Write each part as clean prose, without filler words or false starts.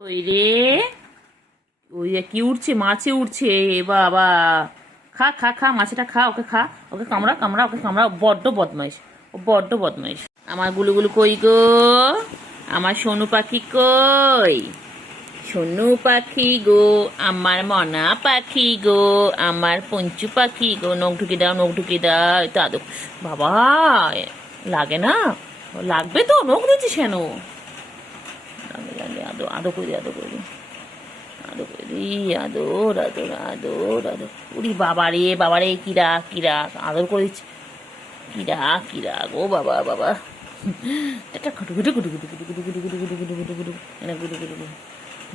ওই রে, ওই কি উঠছে, মাছে উঠছে বাবা। খা খা খা, মাছেটা খা, ওকে খা, ওকে কামড়া কামড়া, ওকে কামড়া। বড্ড বদমাইশ, ও বড্ড বদমাইশ। আমার গুলুগুলু কই গো, আমার সোনু পাখি কই? সোনু পাখি গো, আমার মনা পাখি গো, আমার পঞ্চু পাখি গো। নখ ঢুকে দাও, নখ ঢুকে দাও। তো আদো বাবা, লাগে না? লাগবে তো, নখ দিচ্ছিস কেন? আদো আদো করে, আদো করে, আদো করে, আদর আদর আদর আদর। উরি বাবারে বাবারে, কিরা কিরা আদর করে দিচ্ছে। কিরা কিরা গো বাবা বাবা। একটা গুটু গুটু গুটু গুটু গুটু গুটু গুটু গুটু গুটু গুটু গুটু গুটু, এনে গুটু গুটু গুটু।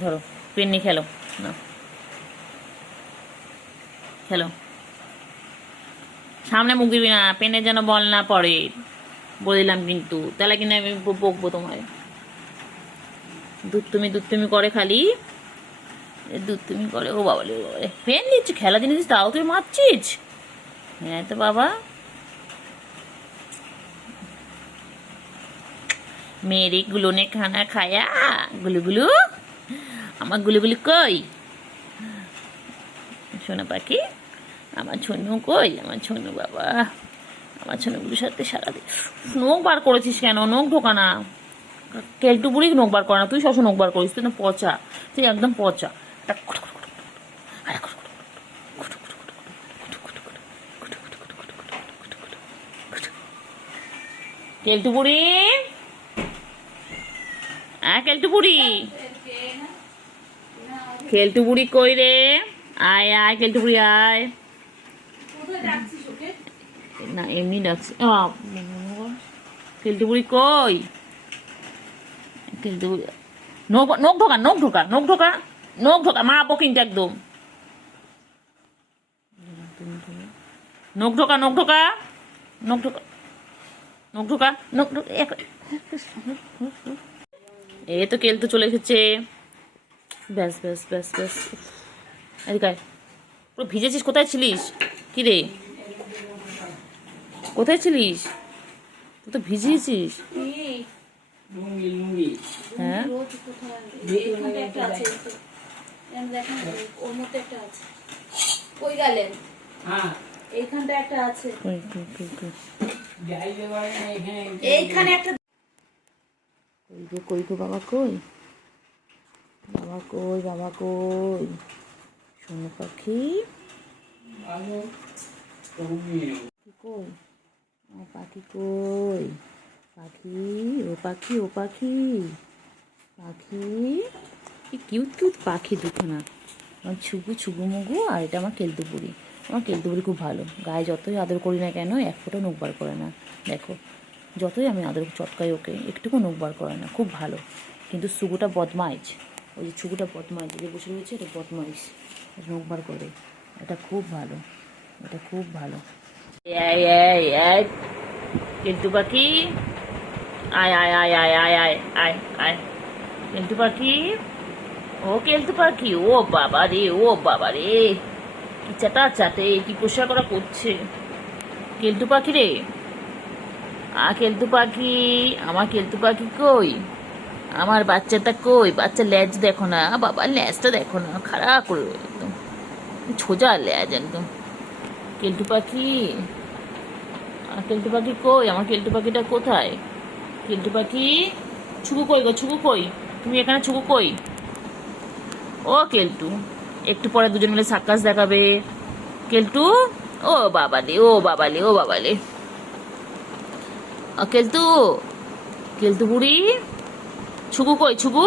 ধরো, পেন নিয়ে খেলো না, খেলো। সামনে মুখ দিবি না, পেনে যেন বল না পড়ে, বলে দিলাম কিন্তু। তাহলে কিন্তু আমি বকবো তোমায়। দুধ তুমি করে খালি, দুধ তুমি করে। ও বাবা রে বাবা, পেন দিচ্ছ, খেলা জিনিস তাও তুই মারছিস। হ্যাঁ তো বাবা, মেরে গুলো নে খানা খায়া। গুলু গুলু, আমার গুলু গুলু কই? সোনা পাখি, আমার ছনু কই? আমার ছনু বাবা, আমার ছনুগুলোর সাথে সারাদিন। নখ বার করেছিস কেন? নখ ঢোকা না। কেলটু বুড়ি নখ বার করে না, তুই সবসময় নখ বার করিস। তুই না পচা, তুই একদম পচা। কেলটু বুড়ি, হ্যাঁ কেলটু বুড়ি, কেলটু বুড়ি কই রে? আয় আয় কেলটু বুড়ি আয়। না এমনি ডাকছি। কেলটু বুড়ি কই? কেলটু বুড়ি, নখ নখ ঢোকা, নখ ঢোকা, নখ ঢোকা, নখ ঢোকা, মারবো কিন্তু একদম। নখ ঢোকা, নখ ঢোকা, নখ ঢোকা, নখ ঢোকা, নখ ঢোকা। এই তো কেলটু চলে এসেছে। ব্যাস ব্যাস ব্যাস ব্যাস। এদিকে আয়। পুরো ভিজেছিস, কোথায় ছিলিস? কি রে, কোথায় ছিলিস? তুই তো ভিজিয়েছিস। হ্যাঁ, এইখানটা একটা আছে, কই কই কই কই, এইখানে একটা। কই গো, কই গো বাবা কই? বাবা কই, বাবা কই? সোনু পাখি কই? আমার পাখি কই? পাখি, ও পাখি, ও পাখি, পাখি। কি কিউট কিউট পাখি দুখানা। আমার ছুগু ছুগু মুগু, আর এটা আমার কেলটু বুড়ি। আমার কেলটু বুড়ি খুব ভালো, গায়ে যতই আদর করি না কেন এক ফোঁটা নখ বার করে না। দেখো, যতই আমি আদর চটকাই ওকে, একটুকু নখ বার করে না, খুব ভালো। কিন্তু ছুগুটা বদমাইশ, ওই যে ছুগুটা বদমাইশ, যে বসে রয়েছে এটা বদমাইশ, নখ বার করে। এটা খুব ভালো, এটা খুব ভালো। এই এই এই কেলটু পাখি, আয় আয় আয় আয় আয় আয় আয় আয়। কেলটু পাখি, ও কেলটু পাখি, ও বাবা রে, ও বাবা রে, কি চাটা চাটে, কি পোষা করা করছে। কেলটু পাখি রে, কেলটু পাখি, আমার কেলটু পাখি কই? আমার বাচ্চাটা কই? বাচ্চা ল্যাজ দেখো না বাবা, ল্যাজটা দেখো না, খারাপ করে একদম সোজা ল্যাজ একদম। কেলটু পাখি, কেলটু পাখি কই? আমার কেলটু পাখিটা কোথায়? কেলটু পাখি, ছুকু কই গো, ছুকু কই? তুমি এখানে, ছুকু কই? ও কেলটু, একটু পরে দুজন মিলে সার্কাস দেখাবে। কেলটু, ও বাবালে, ও বাবালে, ও বাবালে। কেলটু, কেলটু বুড়ি, ছুকু কই? ছুকু,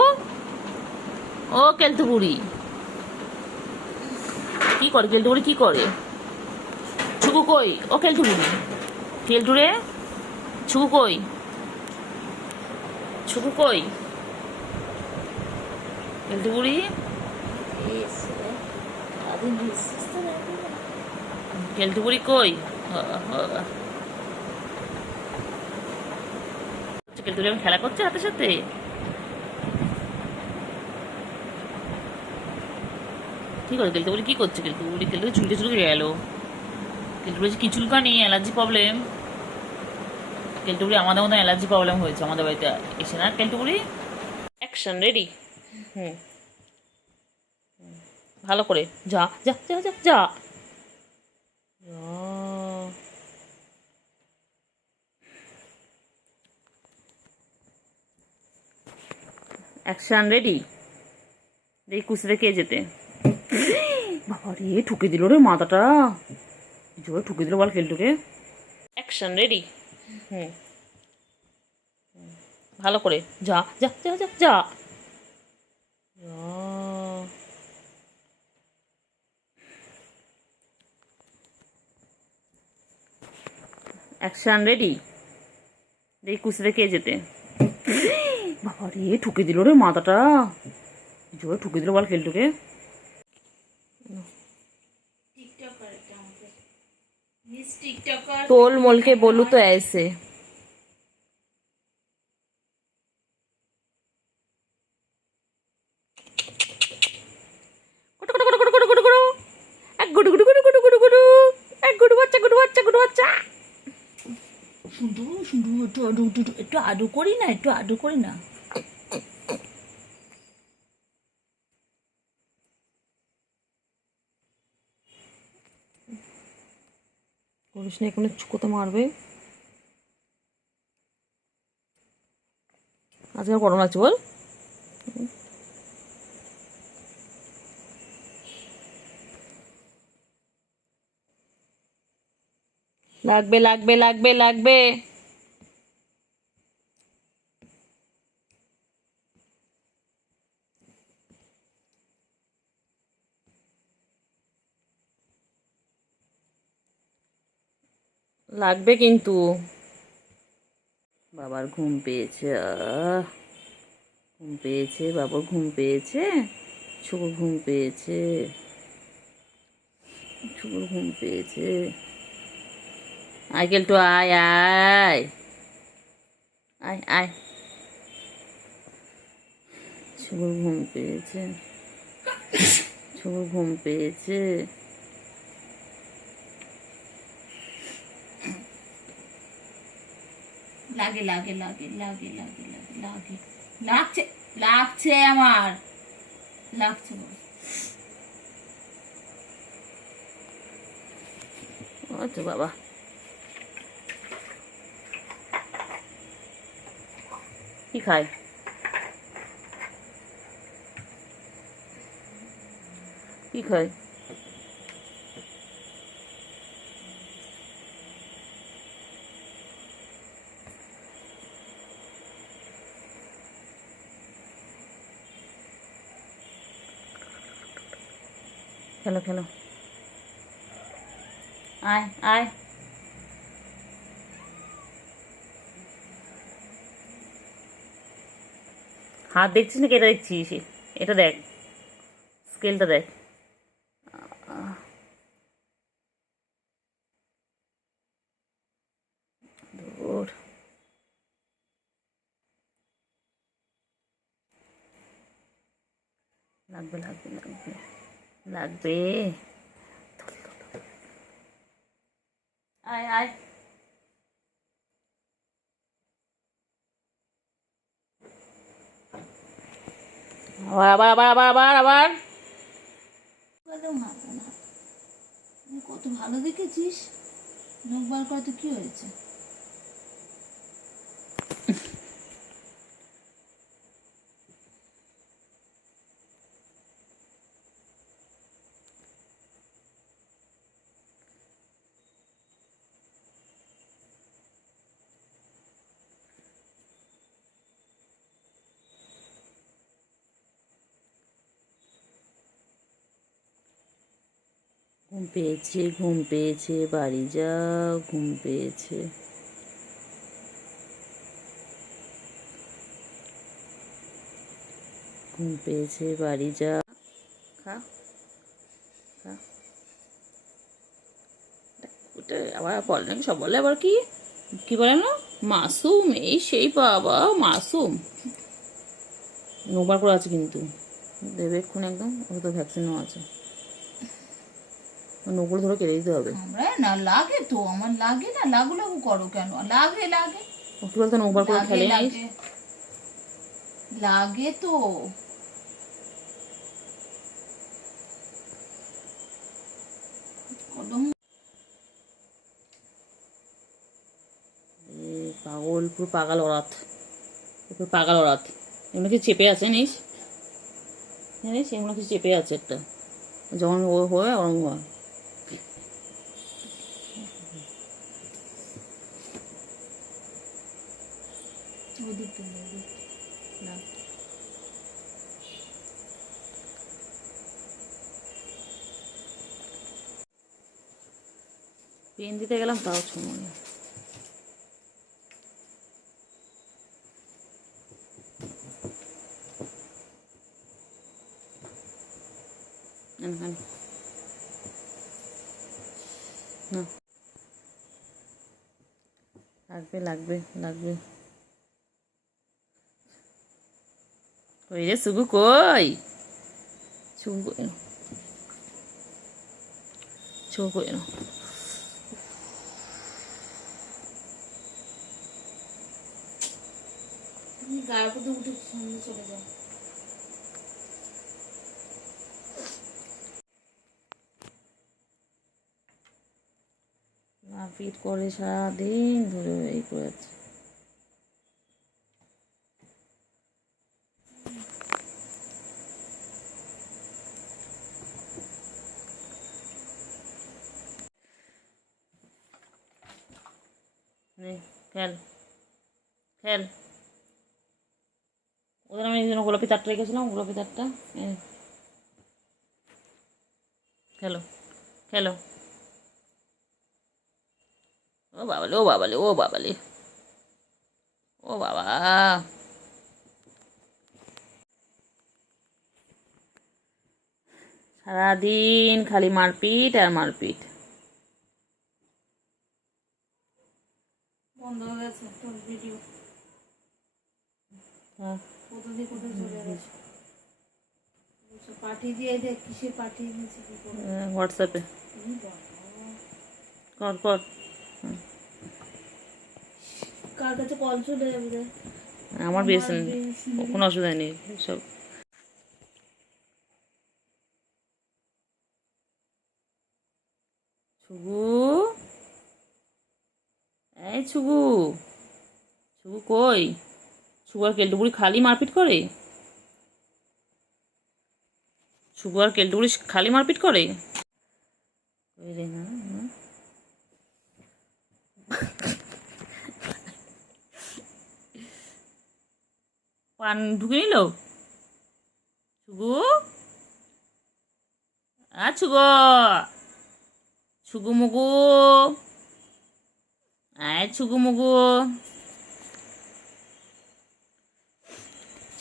ও কেলটু বুড়ি কি করে? কেলটু বুড়ি কি করে? ছুকু কই? ও কেলটু বুড়ি, কেলটু রে, ছুকু কই? ছুকু কই? কেলটু বুড়ি, কেলটু বুড়ি কই? কেলটু বুড়ি খেলা করছে হাতের সাথে। কি করে কেলটু বুড়ি, কি করছে কেলটু বুড়ি? কেলটু চুলকে চুলকে গেল। কেলটু বুড়ি কি চুলকানি, অ্যালার্জি প্রবলেম? কেলটু বুড়ি আমাদের মতো অ্যালার্জি প্রবলেম হয়েছে আমাদের বাড়িতে এসে না। কেলটু বুড়ি, অ্যাকশন রেডি। হুম। ভালো করে যা যা যা যা যা। Action ready. দেখি কুচিতে কে যেতে। বাবা রে, ঠুকে দিল রে মাথাটা, জোরে ঠুকে দিল বল কেলটুকে। Action ready. হুম, ভালো করে যা যা যা যা যা। Action ready. দেখি কুচিতে কে যেতে। বাবা রে, ঠুকে দিল রে মাথাটা, জোরে ঠুকে দিল বল কেলটুকে। টিকটকার এটা আমাদের মিস টিকটকার তোল মোলকে बोलू तो ऐसे। গুটু গুটু গুটু গুটু গুটু গুটু, এক গুটু গুটু গুটু গুটু গুটু গুটু, এক গুটু বাচ্চা গুটু বাচ্চা গুটু বাচ্চা। শুধু শুধু একটু আডু একটু আডু করি না, একটু আডু করি না। করিস না, এখন কোথা মারবে। আজকে আর গরম লাগছে বল। লাগবে লাগবে লাগবে লাগবে। লাগবে কিন্তু। বাবার ঘুম পেয়েছে, ঘুম পেয়েছে, বাবার ঘুম পেয়েছে, শুকুর ঘুম পেয়েছে, শুকুর ঘুম পেয়েছে। আয় কেলটু আয় আয় আয় আয়। শুকুর ঘুম পেয়েছে, শুকুর ঘুম পেয়েছে। লাগে লাগে লাগে লাগে লাগে লাগে লাগে লাগছে লাগছে আমার লাগছে। ও তো বাবা, কি খায়, কি খায়। খেলো খেলো, আয় আয়। হাত দেখছিস নাকি এটা দেখছিস? এটা দেখ, স্কেলটা দেখ। ওর লাগবে লাগবে লাগবে লাগবে। আয় আয়। আবার আবার আবার আবার আবার আবার। কত ভালো দেখেছিস, নখ বার করতে কি হয়েছে। ঘুম পেয়েছে, ঘুম পেয়েছে, বাড়ি যা, ঘুম পেয়েছে। ঘুম পেয়েছে, বাড়ি যা। খা খা। ওটা আবার বলে সব, বলে আবার কি কি বলে না, মাসুম এই সেই, বাবা মাসুম। নোবার করে আছে কিন্তু, দেবে এক্ষুনি একদম, ওটা তো ভ্যাকসিনও আছে। নৌকো ধরে কেটে দিতে হবে। আমরা না লাগে তো, আমার লাগে না, লাগু লাগু করো কেন, লাগে লাগে। ও কি বলতো, নোবার করে খেলে লাগে লাগে তো। একদম পাগল, পুরো পাগল ওরাত, পুরো পাগল ওরাত। এগুলো কি চেপে আছে নিস, জানিস এগুলো কি চেপে আছে একটা, যখন ও হয় ওরম হয়। ওদিক না পেন দিতে গেলাম তাও সময়। না লাগবে লাগবে লাগবে। কই রে সুগু, কই সুগু, কই না সুগু, কই না। তুমি গায়ের মধ্যে উঠে সামনে চলে যাও। মারপিট করে সারাদিন ধরে এই করে যাচ্ছে। খেল খেল, ওদের আমি এই জন্য গোলাপি তারটা রেখেছিলাম, গোলাপি তারটা খেলো খেলো। ও বাবালে, ও বাবালে, ও বাবালে, ও বাবা। সারাদিন খালি মারপিট আর মারপিট। বন্ধ হয়ে গেছে তোর ভিডিও, হ্যাঁ কোথা দিয়ে কোথায় চলে গেছে। পাঠিয়ে দিয়ে দেখ, কিসে পাঠিয়ে দিয়েছে কি করে। হোয়াটসঅ্যাপে এই বাবা, কর কর। কার কাছে কল চলে যাবে রে? আমার বিএসএন, কোনো অসুবিধা নেই সব। ছুগু, এই ছুগু, ছুগু কই? ছুগু আর কেলটুকুড়ি খালি মারপিট করে, ছুগু আর কেলটুকুড়ি খালি মারপিট করে। ওই রে না, পান ঢুকে নিল ছুগু। ছুগু, ছুগু মুগু, আয় ছুগু মুগু,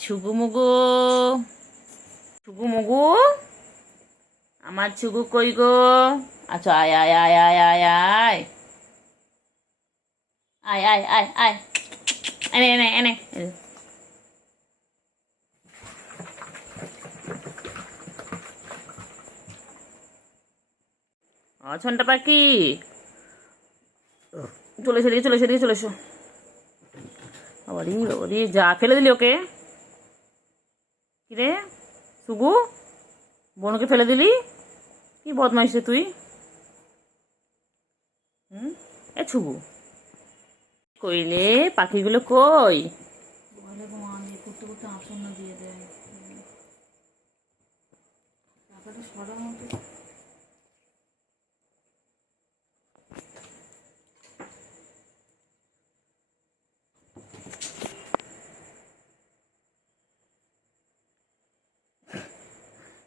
ছুগু মুগু, ছুগু মুগু, আমার ছুগু কই গো? আচ্ছা আয় আয় আয় আয় আয় আয় আয় আয় আয় আয়, এনে এনে এনে। ছন্টা পাখি, চলে এসো, চলে এসো, চলে এসো। বাবারি বাবারি, যা ফেলে দিলি ওকে। কিরে সুগু, বোনকে ফেলে দিলি, কি বদমাইশ রে তুই। এ ছুগু, কইলে পাখিগুলো কই? বলে ঘুমান ইয়ে করতে করতে আসন না দিয়ে দেয়, টাকাটা সরার মতো।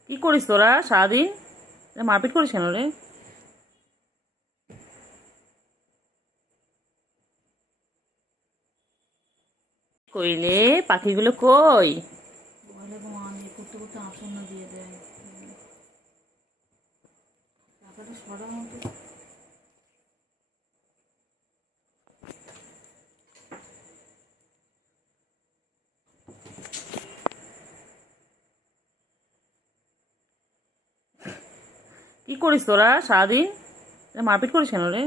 কি করিস তোরা সারাদিন? মারপিট করিস কেন রে? কইলে পাখিগুলো কই? বলে ঘুমান ইয়ে করতে করতে আসন না দিয়ে দেয়, টাকাটা সরার মতো। টাকাটা সরার মতো। কি করিস তোরা সারাদিন? মারপিট করিস কেন রে? কইলে পাখিগুলো কই? বলে ঘুমান ইয়ে করতে করতে আসন না দিয়ে দেয়, টাকাটা সরার মতো। কি করিস তোরা সারাদিন? মারপিট করিস কেন রে?